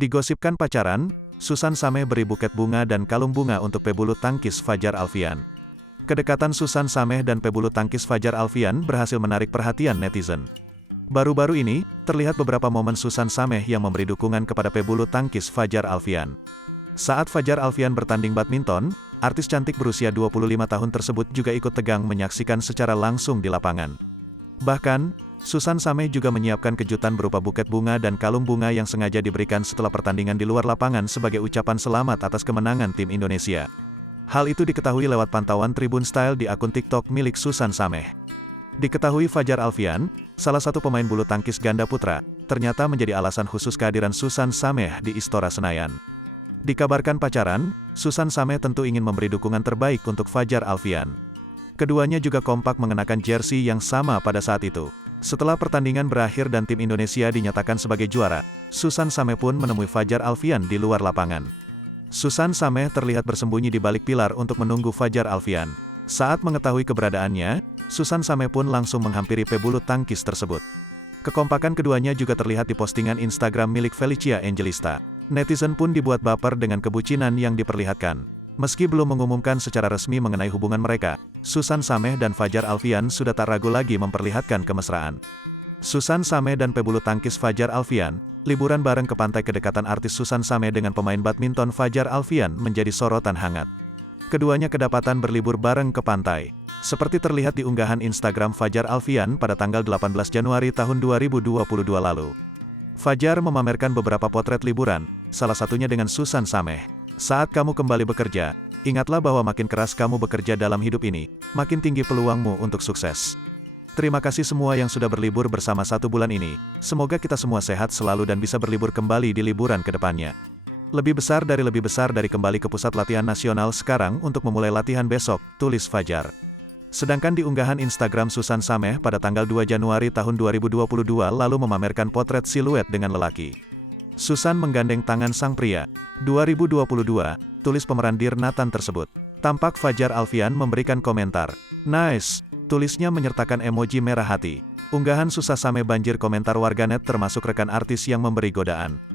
Digosipkan pacaran, Susan Sameh beri buket bunga dan kalung bunga untuk pebulu tangkis Fajar Alfian. Kedekatan Susan Sameh dan pebulu tangkis Fajar Alfian berhasil menarik perhatian netizen. Baru-baru ini, terlihat beberapa momen Susan Sameh yang memberi dukungan kepada pebulu tangkis Fajar Alfian. Saat Fajar Alfian bertanding badminton, artis cantik berusia 25 tahun tersebut juga ikut tegang menyaksikan secara langsung di lapangan. Bahkan, Susan Sameh juga menyiapkan kejutan berupa buket bunga dan kalung bunga yang sengaja diberikan setelah pertandingan di luar lapangan sebagai ucapan selamat atas kemenangan tim Indonesia. Hal itu diketahui lewat pantauan Tribun Style di akun TikTok milik Susan Sameh. Diketahui Fajar Alfian, salah satu pemain bulu tangkis ganda putra, ternyata menjadi alasan khusus kehadiran Susan Sameh di Istora Senayan. Dikabarkan pacaran, Susan Sameh tentu ingin memberi dukungan terbaik untuk Fajar Alfian. Keduanya juga kompak mengenakan jersey yang sama pada saat itu. Setelah pertandingan berakhir dan tim Indonesia dinyatakan sebagai juara, Susan Sameh pun menemui Fajar Alfian di luar lapangan. Susan Sameh terlihat bersembunyi di balik pilar untuk menunggu Fajar Alfian. Saat mengetahui keberadaannya, Susan Sameh pun langsung menghampiri pebulu tangkis tersebut. Kekompakan keduanya juga terlihat di postingan Instagram milik Felicia Angelista. Netizen pun dibuat baper dengan kebucinan yang diperlihatkan. Meski belum mengumumkan secara resmi mengenai hubungan mereka, Susan Sameh dan Fajar Alfian sudah tak ragu lagi memperlihatkan kemesraan. Susan Sameh dan pebulu tangkis Fajar Alfian, liburan bareng ke pantai. Kedekatan artis Susan Sameh dengan pemain badminton Fajar Alfian menjadi sorotan hangat. Keduanya kedapatan berlibur bareng ke pantai. Seperti terlihat di unggahan Instagram Fajar Alfian pada tanggal 18 Januari tahun 2022 lalu. Fajar memamerkan beberapa potret liburan, salah satunya dengan Susan Sameh. Saat kamu kembali bekerja, ingatlah bahwa makin keras kamu bekerja dalam hidup ini, makin tinggi peluangmu untuk sukses. Terima kasih semua yang sudah berlibur bersama 1 bulan ini. Semoga kita semua sehat selalu dan bisa berlibur kembali di liburan kedepannya. Lebih besar dari kembali ke pusat latihan nasional sekarang untuk memulai latihan besok, tulis Fajar. Sedangkan di unggahan Instagram Susan Sameh pada tanggal 2 Januari tahun 2022 lalu memamerkan potret siluet dengan lelaki. Susan menggandeng tangan sang pria. 2022, tulis pemeran Dear Nathan tersebut. Tampak Fajar Alfian memberikan komentar, "Nice," tulisnya menyertakan emoji merah hati. Unggahan Susan Sameh banjir komentar warganet termasuk rekan artis yang memberi godaan.